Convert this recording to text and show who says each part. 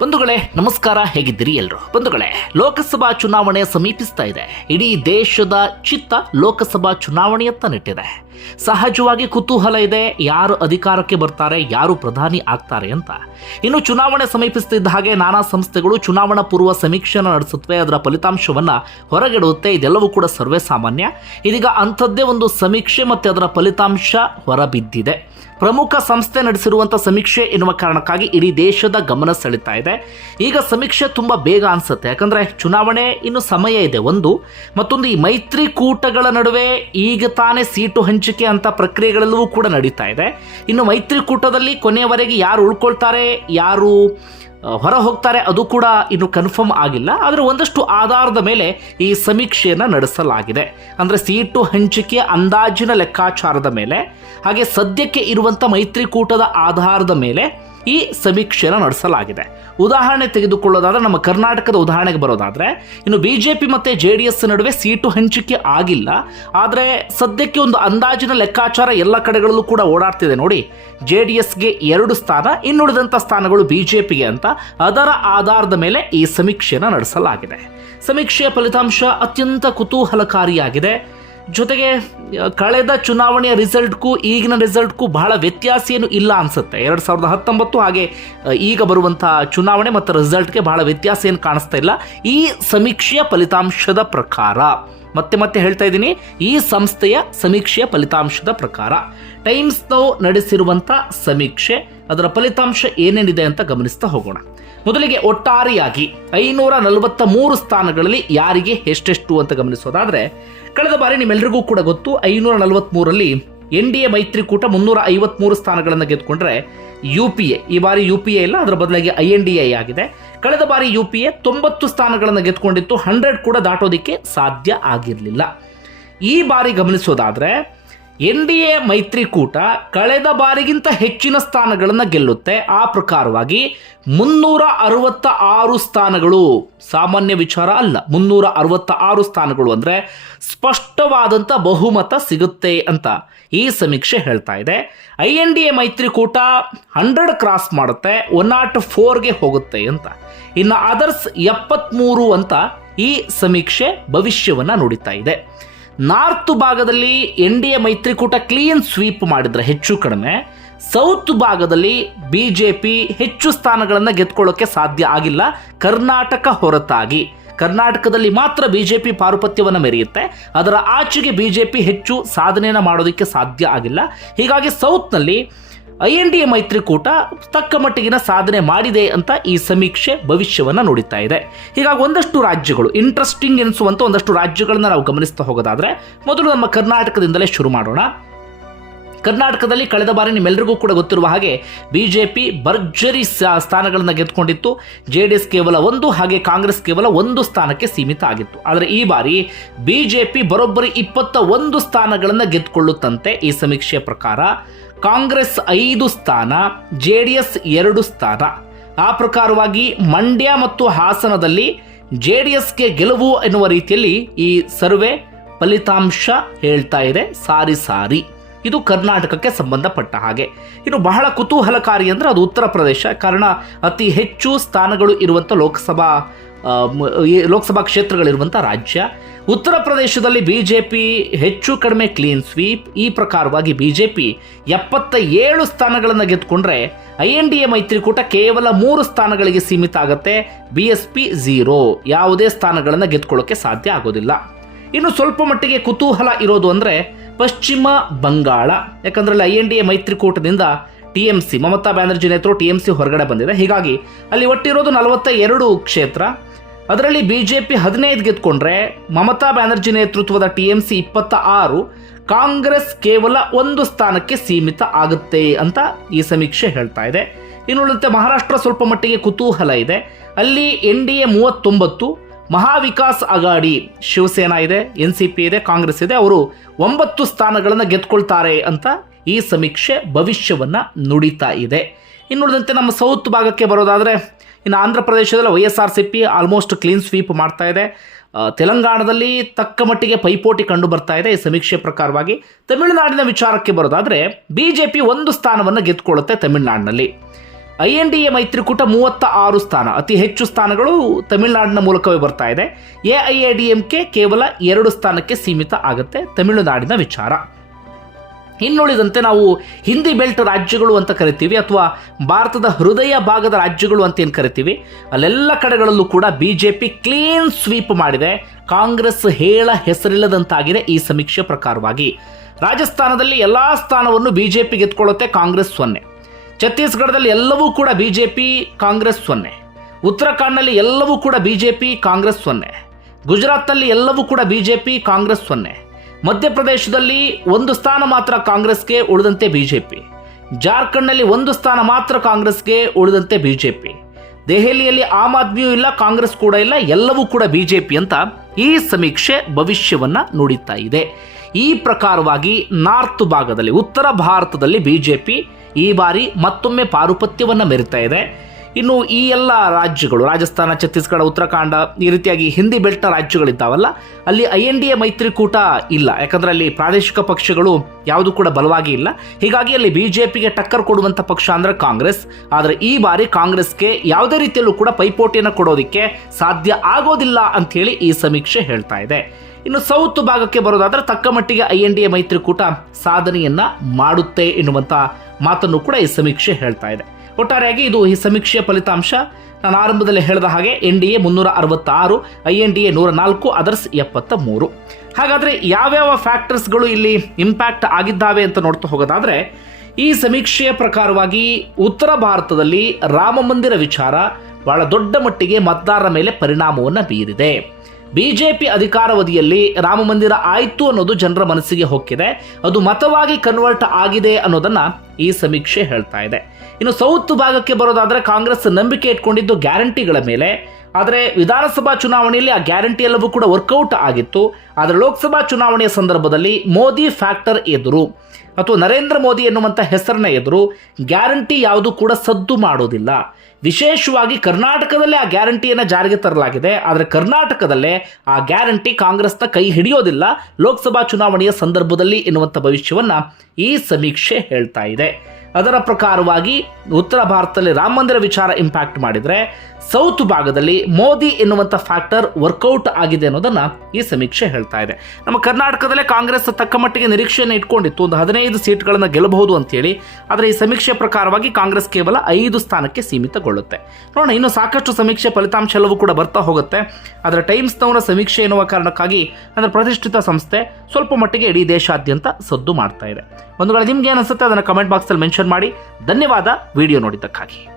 Speaker 1: ಬಂಧುಗಳೇ, ನಮಸ್ಕಾರ, ಹೇಗಿದ್ದೀರಿ ಎಲ್ರು? ಬಂಧುಗಳೇ, ಲೋಕಸಭಾ ಚುನಾವಣೆ ಸಮೀಪಿಸ್ತಾ ಇದೆ. ಇಡೀ ದೇಶದ ಚಿತ್ತ ಲೋಕಸಭಾ ಚುನಾವಣೆಯತ್ತ ನೆಟ್ಟಿದೆ. ಸಹಜವಾಗಿ ಕುತೂಹಲ ಇದೆ, ಯಾರು ಅಧಿಕಾರಕ್ಕೆ ಬರ್ತಾರೆ, ಯಾರು ಪ್ರಧಾನಿ ಆಗ್ತಾರೆ ಅಂತ. ಇನ್ನು ಚುನಾವಣೆ ಸಮೀಪಿಸುತ್ತಿದ್ದ ಹಾಗೆ ನಾನಾ ಸಂಸ್ಥೆಗಳು ಚುನಾವಣಾ ಪೂರ್ವ ಸಮೀಕ್ಷೆಯನ್ನು ನಡೆಸುತ್ತವೆ, ಅದರ ಫಲಿತಾಂಶವನ್ನ ಹೊರಗಿಡುತ್ತೆ, ಇದೆಲ್ಲವೂ ಕೂಡ ಸರ್ವೇ ಸಾಮಾನ್ಯ. ಇದೀಗ ಅಂಥದ್ದೇ ಒಂದು ಸಮೀಕ್ಷೆ ಮತ್ತೆ ಅದರ ಫಲಿತಾಂಶ ಹೊರಬಿದ್ದಿದೆ. ಪ್ರಮುಖ ಸಂಸ್ಥೆ ನಡೆಸಿರುವಂಥ ಸಮೀಕ್ಷೆ ಎನ್ನುವ ಕಾರಣಕ್ಕಾಗಿ ಇಡೀ ದೇಶದ ಗಮನ ಸೆಳೀತಾ ಇದೆ. ಈಗ ಸಮೀಕ್ಷೆ ತುಂಬ ಬೇಗ ಅನ್ಸುತ್ತೆ. ಯಾಕಂದರೆ ಚುನಾವಣೆ ಇನ್ನು ಸಮಯ ಇದೆ ಒಂದು. ಮತ್ತೊಂದು ಈ ಮೈತ್ರಿಕೂಟಗಳ ನಡುವೆ ಈಗ ತಾನೇ ಸೀಟು ಹಂಚಿಕೆ ಅಂತ ಪ್ರಕ್ರಿಯೆಗಳೆಲ್ಲವೂ ಕೂಡ ನಡೀತಾ ಇದೆ. ಇನ್ನು ಮೈತ್ರಿಕೂಟದಲ್ಲಿ ಕೊನೆಯವರೆಗೆ ಯಾರು ಉಳ್ಕೊಳ್ತಾರೆ? ಯಾರು ಹೊರ ಹೋಗ್ತಾರೆ ಅದು ಕೂಡ ಇನ್ನು ಕನ್ಫರ್ಮ್ ಆಗಿಲ್ಲ. ಆದರೆ ಒಂದಷ್ಟು ಆಧಾರದ ಮೇಲೆ ಈ ಸಮೀಕ್ಷೆಯನ್ನು ನಡೆಸಲಾಗಿದೆ. ಅಂದರೆ ಸೀಟು ಹಂಚಿಕೆ ಅಂದಾಜಿನ ಲೆಕ್ಕಾಚಾರದ ಮೇಲೆ, ಹಾಗೆ ಸದ್ಯಕ್ಕೆ ಇರುವಂಥ ಮೈತ್ರಿಕೂಟದ ಆಧಾರದ ಮೇಲೆ ಈ ಸಮೀಕ್ಷೆಯನ್ನು ನಡೆಸಲಾಗಿದೆ. ಉದಾಹರಣೆ ತೆಗೆದುಕೊಳ್ಳೋದಾದ್ರೆ, ನಮ್ಮ ಕರ್ನಾಟಕದ ಉದಾಹರಣೆಗೆ ಬರೋದಾದ್ರೆ, ಇನ್ನು ಬಿ ಜೆ ಪಿ ಮತ್ತು ಜೆ ಡಿ ಎಸ್ ನಡುವೆ ಸೀಟು ಹಂಚಿಕೆ ಆಗಿಲ್ಲ. ಆದರೆ ಸದ್ಯಕ್ಕೆ ಒಂದು ಅಂದಾಜಿನ ಲೆಕ್ಕಾಚಾರ ಎಲ್ಲ ಕಡೆಗಳಲ್ಲೂ ಕೂಡ ಓಡಾಡ್ತಿದೆ ನೋಡಿ. ಜೆ ಡಿ ಎಸ್ಗೆ ಎರಡು ಸ್ಥಾನ, ಇನ್ನುಳಿದಂಥ ಸ್ಥಾನಗಳು ಬಿ ಜೆ ಪಿಗೆ ಅಂತ ಅದರ ಆಧಾರದ ಮೇಲೆ ಈ ಸಮೀಕ್ಷೆಯನ್ನು ನಡೆಸಲಾಗಿದೆ. ಸಮೀಕ್ಷೆಯ ಫಲಿತಾಂಶ ಅತ್ಯಂತ ಕುತೂಹಲಕಾರಿಯಾಗಿದೆ. ಜೊತೆಗೆ ಕಳೆದ ಚುನಾವಣೆಯ ರಿಸಲ್ಟ್ಗೂ, ಈಗಿನ ರಿಸಲ್ಟ್ಗೂ ಬಹಳ ವ್ಯತ್ಯಾಸ ಏನು ಇಲ್ಲ ಅನಿಸುತ್ತೆ. ಎರಡು ಸಾವಿರದ ಹತ್ತೊಂಬತ್ತು ಹಾಗೆ ಈಗ ಬರುವಂಥ ಚುನಾವಣೆ ಮತ್ತು ರಿಸಲ್ಟ್ಗೆ ಬಹಳ ವ್ಯತ್ಯಾಸ ಏನು ಕಾಣಿಸ್ತಾ ಇಲ್ಲ. ಈ ಸಮೀಕ್ಷೆಯ ಫಲಿತಾಂಶದ ಪ್ರಕಾರ, ಮತ್ತೆ ಮತ್ತೆ ಹೇಳ್ತಾ ಇದ್ದೀನಿ, ಈ ಸಂಸ್ಥೆಯ ಸಮೀಕ್ಷೆಯ ಫಲಿತಾಂಶದ ಪ್ರಕಾರ ಟೈಮ್ಸ್ ನೌ ನಡೆಸಿರುವಂಥ ಸಮೀಕ್ಷೆ, ಅದರ ಫಲಿತಾಂಶ ಏನೇನಿದೆ ಅಂತ ಗಮನಿಸ್ತಾ ಹೋಗೋಣ. ಮೊದಲಿಗೆ ಒಟ್ಟಾರೆಯಾಗಿ ಐನೂರ ನಲವತ್ತ ಮೂರು ಸ್ಥಾನಗಳಲ್ಲಿ ಯಾರಿಗೆ ಎಷ್ಟೆಷ್ಟು ಅಂತ ಗಮನಿಸೋದಾದ್ರೆ, ಕಳೆದ ಬಾರಿ ನಿಮ್ಮೆಲ್ಲರಿಗೂ ಕೂಡ ಗೊತ್ತು, ಐನೂರ ನಲವತ್ಮೂರಲ್ಲಿ ಎನ್ ಡಿ ಎ ಮೈತ್ರಿಕೂಟ ಮುನ್ನೂರ ಐವತ್ಮೂರು ಸ್ಥಾನಗಳನ್ನು ಗೆದ್ಕೊಂಡ್ರೆ ಯು ಪಿ ಎ. ಈ ಬಾರಿ ಯು ಪಿ ಎ ಇಲ್ಲ, ಅದರ ಬದಲಾಗಿ ಐ ಎನ್ ಡಿ ಎ ಆಗಿದೆ. ಕಳೆದ ಬಾರಿ ಯು ಪಿ ಎ ತೊಂಬತ್ತು ಸ್ಥಾನಗಳನ್ನು ಗೆದ್ಕೊಂಡಿತ್ತು ಹಂಡ್ರೆಡ್ ಕೂಡ ದಾಟೋದಿಕ್ಕೆ ಸಾಧ್ಯ ಆಗಿರಲಿಲ್ಲ. ಈ ಬಾರಿ ಗಮನಿಸೋದಾದ್ರೆ ಎನ್ ಡಿ ಎ ಮೈತ್ರಿಕೂಟ ಕಳೆದ ಬಾರಿಗಿಂತ ಹೆಚ್ಚಿನ ಸ್ಥಾನಗಳನ್ನು ಗೆಲ್ಲುತ್ತೆ. ಆ ಪ್ರಕಾರವಾಗಿ ಮುನ್ನೂರ ಅರವತ್ತ ಆರು ಸ್ಥಾನಗಳು. ಸಾಮಾನ್ಯ ವಿಚಾರ ಅಲ್ಲ. ಮುನ್ನೂರ ಅರವತ್ತ ಆರು ಸ್ಥಾನಗಳು ಅಂದರೆ ಸ್ಪಷ್ಟವಾದಂಥ ಬಹುಮತ ಸಿಗುತ್ತೆ ಅಂತ ಈ ಸಮೀಕ್ಷೆ ಹೇಳ್ತಾ ಇದೆ. ಐ ಎನ್ ಡಿ ಎ ಮೈತ್ರಿಕೂಟ ಹಂಡ್ರೆಡ್ ಕ್ರಾಸ್ ಮಾಡುತ್ತೆ, ಒನ್ ನಾಟ್ ಫೋರ್ಗೆ ಹೋಗುತ್ತೆ ಅಂತ. ಇನ್ನು ಅದರ್ಸ್ ಎಪ್ಪತ್ತ್ಮೂರು ಅಂತ ಈ ಸಮೀಕ್ಷೆ ಭವಿಷ್ಯವನ್ನು ನುಡಿತಾ ಇದೆ. ನಾರ್ತ್ ಭಾಗದಲ್ಲಿ ಎನ್ ಡಿ ಎ ಮೈತ್ರಿಕೂಟ ಕ್ಲೀನ್ ಸ್ವೀಪ್ ಮಾಡಿದ್ರೆ ಹೆಚ್ಚು ಕಡಿಮೆ, ಸೌತ್ ಭಾಗದಲ್ಲಿ ಬಿ ಜೆ ಪಿ ಹೆಚ್ಚು ಸ್ಥಾನಗಳನ್ನು ಗೆದ್ಕೊಳ್ಳೋಕೆ ಸಾಧ್ಯ ಆಗಿಲ್ಲ, ಕರ್ನಾಟಕ ಹೊರತಾಗಿ. ಕರ್ನಾಟಕದಲ್ಲಿ ಮಾತ್ರ ಬಿ ಜೆ ಪಿ ಪಾರುಪತ್ಯವನ್ನು ಮೆರೆಯುತ್ತೆ, ಅದರ ಆಚೆಗೆ ಬಿ ಜೆ ಪಿ ಹೆಚ್ಚು ಸಾಧನೆಯನ್ನು ಮಾಡೋದಕ್ಕೆ ಸಾಧ್ಯ ಆಗಿಲ್ಲ. ಹೀಗಾಗಿ ಸೌತ್ನಲ್ಲಿ ಐ ಎನ್ ಡಿ ಎ ಮೈತ್ರಿಕೂಟ ತಕ್ಕ ಮಟ್ಟಿಗಿನ ಸಾಧನೆ ಮಾಡಿದೆ ಅಂತ ಈ ಸಮೀಕ್ಷೆ ಭವಿಷ್ಯವನ್ನು ನೋಡುತ್ತಾ ಇದೆ. ಹೀಗಾಗಿ ಒಂದಷ್ಟು ರಾಜ್ಯಗಳು ಇಂಟ್ರೆಸ್ಟಿಂಗ್ ಎನಿಸುವಂಥ ಒಂದಷ್ಟು ರಾಜ್ಯಗಳನ್ನ ನಾವು ಗಮನಿಸ್ತಾ ಹೋಗೋದಾದ್ರೆ, ಮೊದಲು ನಮ್ಮ ಕರ್ನಾಟಕದಿಂದಲೇ ಶುರು ಮಾಡೋಣ. ಕರ್ನಾಟಕದಲ್ಲಿ ಕಳೆದ ಬಾರಿ ನಿಮ್ಮೆಲ್ಲರಿಗೂ ಕೂಡ ಗೊತ್ತಿರುವ ಹಾಗೆ ಬಿ ಜೆ ಪಿ ಭರ್ಜರಿ ಸ್ಥಾನಗಳನ್ನು ಗೆದ್ದುಕೊಂಡಿತ್ತು ಜೆ ಡಿ ಎಸ್ ಕೇವಲ ಒಂದು ಹಾಗೆ ಕಾಂಗ್ರೆಸ್ ಕೇವಲ ಒಂದು ಸ್ಥಾನಕ್ಕೆ ಸೀಮಿತ ಆಗಿತ್ತು. ಆದರೆ ಈ ಬಾರಿ ಬಿ ಜೆ ಪಿ ಬರೋಬ್ಬರಿ ಇಪ್ಪತ್ತ ಒಂದು ಸ್ಥಾನಗಳನ್ನು ಗೆದ್ದುಕೊಳ್ಳುತ್ತಂತೆ ಈ ಸಮೀಕ್ಷೆಯ ಪ್ರಕಾರ. ಕಾಂಗ್ರೆಸ್ ಐದು ಸ್ಥಾನ ಜೆ ಡಿ ಎಸ್ ಎರಡು ಸ್ಥಾನ. ಆ ಪ್ರಕಾರವಾಗಿ ಮಂಡ್ಯ ಮತ್ತು ಹಾಸನದಲ್ಲಿ ಜೆ ಡಿ ಎಸ್ಗೆ ಗೆಲುವು ಎನ್ನುವ ರೀತಿಯಲ್ಲಿ ಈ ಸರ್ವೆ ಫಲಿತಾಂಶ ಹೇಳ್ತಾ ಇದೆ ಸಾರಿ ಸಾರಿ. ಇದು ಕರ್ನಾಟಕಕ್ಕೆ ಸಂಬಂಧಪಟ್ಟ ಹಾಗೆ. ಇನ್ನು ಬಹಳ ಕುತೂಹಲಕಾರಿ ಅಂದರೆ ಅದು ಉತ್ತರ ಪ್ರದೇಶ. ಕಾರಣ, ಅತಿ ಹೆಚ್ಚು ಸ್ಥಾನಗಳು ಇರುವಂಥ ಲೋಕಸಭಾ ಲೋಕಸಭಾ ಕ್ಷೇತ್ರಗಳಿರುವಂಥ ರಾಜ್ಯ. ಉತ್ತರ ಪ್ರದೇಶದಲ್ಲಿ ಬಿ ಜೆ ಪಿ ಹೆಚ್ಚು ಕಡಿಮೆ ಕ್ಲೀನ್ ಸ್ವೀಪ್ ಈ ಪ್ರಕಾರವಾಗಿ ಬಿ ಜೆ ಪಿ ಎಪ್ಪತ್ತ ಏಳು ಸ್ಥಾನಗಳನ್ನು ಗೆದ್ದುಕೊಂಡ್ರೆ ಐ ಎನ್ ಡಿ ಎ ಮೈತ್ರಿಕೂಟ ಕೇವಲ ಮೂರು ಸ್ಥಾನಗಳಿಗೆ ಸೀಮಿತ ಆಗುತ್ತೆ. ಬಿ ಎಸ್ ಪಿ ಝೀರೋ ಯಾವುದೇ ಸ್ಥಾನಗಳನ್ನು ಗೆದ್ಕೊಳ್ಳೋಕೆ ಸಾಧ್ಯ ಆಗೋದಿಲ್ಲ. ಇನ್ನು ಸ್ವಲ್ಪ ಮಟ್ಟಿಗೆ ಕುತೂಹಲ ಇರೋದು ಅಂದರೆ ಪಶ್ಚಿಮ ಬಂಗಾಳ. ಯಾಕಂದ್ರೆ ಅಲ್ಲಿ I N D A ಮೈತ್ರಿಕೂಟದಿಂದ T M C Mamata Banerjee ನೇತೃತ್ವ ಟಿ ಎಂ ಸಿ ಹೊರಗಡೆ ಬಂದಿದೆ. ಹೀಗಾಗಿ ಅಲ್ಲಿ ಒಟ್ಟಿರೋದು ನಲವತ್ತ ಎರಡು ಕ್ಷೇತ್ರ. ಅದರಲ್ಲಿ ಬಿ ಜೆ ಪಿ ಹದಿನೈದು ಗೆದ್ಕೊಂಡ್ರೆ ಮಮತಾ ಬ್ಯಾನರ್ಜಿ ನೇತೃತ್ವದ ಟಿ ಎಂ ಸಿ ಇಪ್ಪತ್ತ ಆರು ಕಾಂಗ್ರೆಸ್ ಕೇವಲ ಒಂದು ಸ್ಥಾನಕ್ಕೆ ಸೀಮಿತ ಆಗುತ್ತೆ ಅಂತ ಈ ಸಮೀಕ್ಷೆ ಹೇಳ್ತಾ ಇದೆ. ಇನ್ನುಳಿದಂತೆ ಮಹಾರಾಷ್ಟ್ರ ಸ್ವಲ್ಪ ಮಟ್ಟಿಗೆ ಕುತೂಹಲ ಇದೆ. ಅಲ್ಲಿ ಎನ್ ಡಿ ಎ ಮೂವತ್ತೊಂಬತ್ತು ಮಹಾವಿಕಾಸ್ ಅಗಾಡಿ ಶಿವಸೇನಾ ಇದೆ ಎನ್ ಸಿ ಪಿ ಇದೆ, ಕಾಂಗ್ರೆಸ್ ಇದೆ, ಅವರು ಒಂಬತ್ತು ಸ್ಥಾನಗಳನ್ನು ಗೆದ್ಕೊಳ್ತಾರೆ ಅಂತ ಈ ಸಮೀಕ್ಷೆ ಭವಿಷ್ಯವನ್ನು ನುಡಿತಾ ಇದೆ. ಇನ್ನುಳಿದಂತೆ ನಮ್ಮ ಸೌತ್ ಭಾಗಕ್ಕೆ ಬರೋದಾದರೆ, ಇನ್ನು ಆಂಧ್ರ ಪ್ರದೇಶದಲ್ಲಿ Y S R C P almost clean sweep ಮಾಡ್ತಾ ಇದೆ. ತೆಲಂಗಾಣದಲ್ಲಿ ತಕ್ಕ ಮಟ್ಟಿಗೆ ಪೈಪೋಟಿ ಕಂಡು ಬರ್ತಾ ಇದೆ ಈ ಸಮೀಕ್ಷೆ ಪ್ರಕಾರವಾಗಿ. ತಮಿಳುನಾಡಿನ ವಿಚಾರಕ್ಕೆ ಬರೋದಾದರೆ ಬಿ ಜೆ ಪಿ ಒಂದು ಸ್ಥಾನವನ್ನು ಗೆದ್ಕೊಳ್ಳುತ್ತೆ ತಮಿಳುನಾಡಿನಲ್ಲಿ. ಐ ಎನ್ ಡಿ ಎ ಮೈತ್ರಿಕೂಟ ಮೂವತ್ತ ಆರು ಸ್ಥಾನ. ಅತಿ ಹೆಚ್ಚು ಸ್ಥಾನಗಳು ತಮಿಳುನಾಡಿನ ಮೂಲಕವೇ ಬರ್ತಾ ಇದೆ. A I A D M K ಕೇವಲ ಎರಡು ಸ್ಥಾನಕ್ಕೆ ಸೀಮಿತ ಆಗುತ್ತೆ. ತಮಿಳುನಾಡಿನ ವಿಚಾರ. ಇನ್ನುಳಿದಂತೆ ನಾವು ಹಿಂದಿ ಬೆಲ್ಟ್ ರಾಜ್ಯಗಳು ಅಂತ ಕರಿತೀವಿ ಅಥವಾ ಭಾರತದ ಹೃದಯ ಭಾಗದ ರಾಜ್ಯಗಳು ಅಂತ ಏನು ಕರಿತೀವಿ? ಅಲ್ಲೆಲ್ಲ ಕಡೆಗಳಲ್ಲೂ ಕೂಡ B J P clean sweep ಮಾಡಿದೆ. ಕಾಂಗ್ರೆಸ್ ಹೇಳ ಹೆಸರಿಲ್ಲದಂತಾಗಿದೆ ಈ ಸಮೀಕ್ಷೆ ಪ್ರಕಾರವಾಗಿ. ರಾಜಸ್ಥಾನದಲ್ಲಿ ಎಲ್ಲ ಸ್ಥಾನವನ್ನು ಬಿ ಜೆ ಪಿ ಗೆದ್ಕೊಳ್ಳುತ್ತೆ, ಕಾಂಗ್ರೆಸ್ ಸೊನ್ನೆ. ಛತ್ತೀಸ್ಗಢದಲ್ಲಿ ಎಲ್ಲವೂ ಕೂಡ ಬಿ ಜೆ ಪಿ ಕಾಂಗ್ರೆಸ್ ಸೊನ್ನೆ. ಉತ್ತರಾಖಂಡ್ನಲ್ಲಿ ಎಲ್ಲವೂ ಕೂಡ ಬಿ ಜೆ ಪಿ ಕಾಂಗ್ರೆಸ್ ಸೊನ್ನೆ. ಗುಜರಾತ್ನಲ್ಲಿ ಎಲ್ಲವೂ ಕೂಡ ಬಿ ಜೆ ಪಿ ಕಾಂಗ್ರೆಸ್ ಸೊನ್ನೆ. ಮಧ್ಯಪ್ರದೇಶದಲ್ಲಿ ಒಂದು ಸ್ಥಾನ ಮಾತ್ರ ಕಾಂಗ್ರೆಸ್ಗೆ, ಉಳಿದಂತೆ ಬಿ ಜೆ ಪಿ ಜಾರ್ಖಂಡ್ನಲ್ಲಿ ಒಂದು ಸ್ಥಾನ ಮಾತ್ರ ಕಾಂಗ್ರೆಸ್ಗೆ, ಉಳಿದಂತೆ ಬಿ ಜೆ ಪಿ ದೆಹಲಿಯಲ್ಲಿ ಆಮ್ ಆದ್ಮಿಯೂ ಇಲ್ಲ, ಕಾಂಗ್ರೆಸ್ ಕೂಡ ಇಲ್ಲ, ಎಲ್ಲವೂ ಕೂಡ ಬಿ ಜೆ ಪಿ ಅಂತ ಈ ಸಮೀಕ್ಷೆ ಭವಿಷ್ಯವನ್ನ ನುಡಿತಾ ಇದೆ. ಈ ಪ್ರಕಾರವಾಗಿ ನಾರ್ತ್ ಭಾಗದಲ್ಲಿ, ಉತ್ತರ ಭಾರತದಲ್ಲಿ ಬಿಜೆಪಿ ಈ ಬಾರಿ ಮತ್ತೊಮ್ಮೆ ಪಾರುಪತ್ಯವನ್ನು ಮೆರಿತಾ ಇದೆ. ಇನ್ನು ಈ ಎಲ್ಲ ರಾಜ್ಯಗಳು, ರಾಜಸ್ಥಾನ, ಛತ್ತೀಸ್ಗಢ, ಉತ್ತರಾಖಂಡ ಈ ರೀತಿಯಾಗಿ ಹಿಂದಿ ಬೆಲ್ಟ ರಾಜ್ಯಗಳಿದ್ದಾವಲ್ಲ, ಅಲ್ಲಿ ಐ ಎನ್ ಡಿ ಎ ಮೈತ್ರಿಕೂಟ ಇಲ್ಲ. ಯಾಕಂದ್ರೆ ಅಲ್ಲಿ ಪ್ರಾದೇಶಿಕ ಪಕ್ಷಗಳು ಯಾವುದು ಕೂಡ ಬಲವಾಗಿ ಇಲ್ಲ. ಹೀಗಾಗಿ ಅಲ್ಲಿ ಬಿಜೆಪಿಗೆ ಟಕ್ಕರ್ ಕೊಡುವಂತ ಪಕ್ಷ ಅಂದ್ರೆ ಕಾಂಗ್ರೆಸ್. ಆದರೆ ಈ ಬಾರಿ ಕಾಂಗ್ರೆಸ್ಗೆ ಯಾವುದೇ ರೀತಿಯಲ್ಲೂ ಕೂಡ ಪೈಪೋಟಿಯನ್ನು ಕೊಡೋದಕ್ಕೆ ಸಾಧ್ಯ ಆಗೋದಿಲ್ಲ ಅಂತ ಹೇಳಿ ಈ ಸಮೀಕ್ಷೆ ಹೇಳ್ತಾ ಇದೆ. ಇನ್ನು ಸೌತ್ ಭಾಗಕ್ಕೆ ಬರೋದಾದ್ರೆ ತಕ್ಕ ಮಟ್ಟಿಗೆ ಐ ಎನ್ ಡಿ ಎ ಮೈತ್ರಿಕೂಟ ಸಾಧನೆಯನ್ನ ಮಾಡುತ್ತೆ ಎನ್ನುವಂತ ಮಾತನ್ನು ಕೂಡ ಈ ಸಮೀಕ್ಷೆ ಹೇಳ್ತಾ ಇದೆ. ಒಟ್ಟಾರೆಯಾಗಿ ಇದು ಈ ಸಮೀಕ್ಷೆಯ ಫಲಿತಾಂಶ. ನಾನು ಆರಂಭದಲ್ಲಿ ಹೇಳಿದ ಹಾಗೆ ಎನ್ ಡಿ ಎ ಮುನ್ನೂರ ಅರವತ್ತಾರು ಐ ಎನ್ ಡಿ ಎ ನೂರ ನಾಲ್ಕು ಅದರ್ಸ್ ಎಪ್ಪತ್ತ ಮೂರು ಹಾಗಾದರೆ ಯಾವ್ಯಾವ ಫ್ಯಾಕ್ಟರ್ಸ್ಗಳು ಇಲ್ಲಿ ಇಂಪ್ಯಾಕ್ಟ್ ಆಗಿದ್ದಾವೆ ಅಂತ ನೋಡ್ತಾ ಹೋಗೋದಾದರೆ, ಈ ಸಮೀಕ್ಷೆಯ ಪ್ರಕಾರವಾಗಿ ಉತ್ತರ ಭಾರತದಲ್ಲಿ ರಾಮ ಮಂದಿರ ವಿಚಾರ ಬಹಳ ದೊಡ್ಡ ಮಟ್ಟಿಗೆ ಮತದಾರರ ಮೇಲೆ ಪರಿಣಾಮವನ್ನು ಬೀರಿದೆ. ಬಿಜೆಪಿ ಅಧಿಕಾರಾವಧಿಯಲ್ಲಿ ರಾಮ ಮಂದಿರ ಆಯಿತು ಅನ್ನೋದು ಜನರ ಮನಸ್ಸಿಗೆ ಹೊಕ್ಕಿದೆ. ಅದು ಮತವಾಗಿ ಕನ್ವರ್ಟ್ ಆಗಿದೆ ಅನ್ನೋದನ್ನ ಈ ಸಮೀಕ್ಷೆ ಹೇಳ್ತಾ ಇದೆ. ಇನ್ನು ಸೌತ್ ಭಾಗಕ್ಕೆ ಬರೋದಾದರೆ ಕಾಂಗ್ರೆಸ್ ನಂಬಿಕೆ ಇಟ್ಕೊಂಡಿದ್ದು ಗ್ಯಾರಂಟಿಗಳ ಮೇಲೆ. ಆದರೆ ವಿಧಾನಸಭಾ ಚುನಾವಣೆಯಲ್ಲಿ ಆ ಗ್ಯಾರಂಟಿ ಎಲ್ಲವೂ ಕೂಡ ವರ್ಕೌಟ್ ಆಗಿತ್ತು. ಆದರೆ ಲೋಕಸಭಾ ಚುನಾವಣೆಯ ಸಂದರ್ಭದಲ್ಲಿ ಮೋದಿ ಫ್ಯಾಕ್ಟರ್ ಎದುರು. ಅಥವಾ ನರೇಂದ್ರ ಮೋದಿ ಎನ್ನುವಂಥ ಹೆಸರನ್ನ ಎದುರು. ಗ್ಯಾರಂಟಿ ಯಾವುದು ಕೂಡ ಸದ್ದು ಮಾಡೋದಿಲ್ಲ. ವಿಶೇಷವಾಗಿ ಕರ್ನಾಟಕದಲ್ಲೇ ಆ ಗ್ಯಾರಂಟಿಯನ್ನು ಜಾರಿಗೆ ತರಲಾಗಿದೆ. ಆದರೆ ಕರ್ನಾಟಕದಲ್ಲೇ ಆ ಗ್ಯಾರಂಟಿ ಕಾಂಗ್ರೆಸ್ನ ಕೈ ಹಿಡಿಯೋದಿಲ್ಲ. ಲೋಕಸಭಾ ಚುನಾವಣೆಯ ಸಂದರ್ಭದಲ್ಲಿ ಎನ್ನುವಂಥ ಭವಿಷ್ಯವನ್ನು ಈ ಸಮೀಕ್ಷೆ ಹೇಳ್ತಾ ಇದೆ. ಅದರ ಪ್ರಕಾರವಾಗಿ ಉತ್ತರ ಭಾರತದಲ್ಲಿ ರಾಮ ಮಂದಿರ ವಿಚಾರ ಇಂಪ್ಯಾಕ್ಟ್ ಮಾಡಿದರೆ ಸೌತ್ ಭಾಗದಲ್ಲಿ ಮೋದಿ ಎನ್ನುವಂಥ ಫ್ಯಾಕ್ಟರ್ ವರ್ಕೌಟ್ ಆಗಿದೆ ಅನ್ನೋದನ್ನು ಈ ಸಮೀಕ್ಷೆ ಹೇಳ್ತಾ ಇದೆ. ನಮ್ಮ ಕರ್ನಾಟಕದಲ್ಲೇ ಕಾಂಗ್ರೆಸ್ ತಕ್ಕ ಮಟ್ಟಿಗೆ ನಿರೀಕ್ಷೆಯನ್ನು ಇಟ್ಕೊಂಡಿತ್ತು. ಒಂದು ಹದಿನೈದು ಸೀಟ್ಗಳನ್ನು ಗೆಲ್ಲಬಹುದು ಅಂತೇಳಿ. ಆದರೆ ಈ ಸಮೀಕ್ಷೆ ಪ್ರಕಾರವಾಗಿ ಕಾಂಗ್ರೆಸ್ ಕೇವಲ ಐದು ಸ್ಥಾನಕ್ಕೆ ಸೀಮಿತಗೊಳ್ಳುತ್ತೆ. ನೋಡೋಣ, ಇನ್ನು ಸಾಕಷ್ಟು ಸಮೀಕ್ಷೆ ಫಲಿತಾಂಶ ಎಲ್ಲವೂ ಕೂಡ ಬರ್ತಾ ಹೋಗುತ್ತೆ. ಆದರೆ ಟೈಮ್ಸ್ನವರ ಸಮೀಕ್ಷೆ ಎನ್ನುವ ಕಾರಣಕ್ಕಾಗಿ ಅಂದರೆ ಪ್ರತಿಷ್ಠಿತ ಸಂಸ್ಥೆ ಸ್ವಲ್ಪ ಮಟ್ಟಿಗೆ ಇಡೀ ದೇಶಾದ್ಯಂತ ಸದ್ದು ಮಾಡ್ತಾ ಇದೆ. ಒಂದು ವೇಳೆ ನಿಮ್ಗೆ ಏನು ಅನಿಸುತ್ತೆ? ಅದನ್ನು ಕಮೆಂಟ್ ಬಾಕ್ಸಲ್ಲಿ ಮೆನ್ಷನ್ ಮಾಡಿ. ಧನ್ಯವಾದ. ವಿಡಿಯೋ ನೋಡಿದ್ದಕ್ಕಾಗಿ.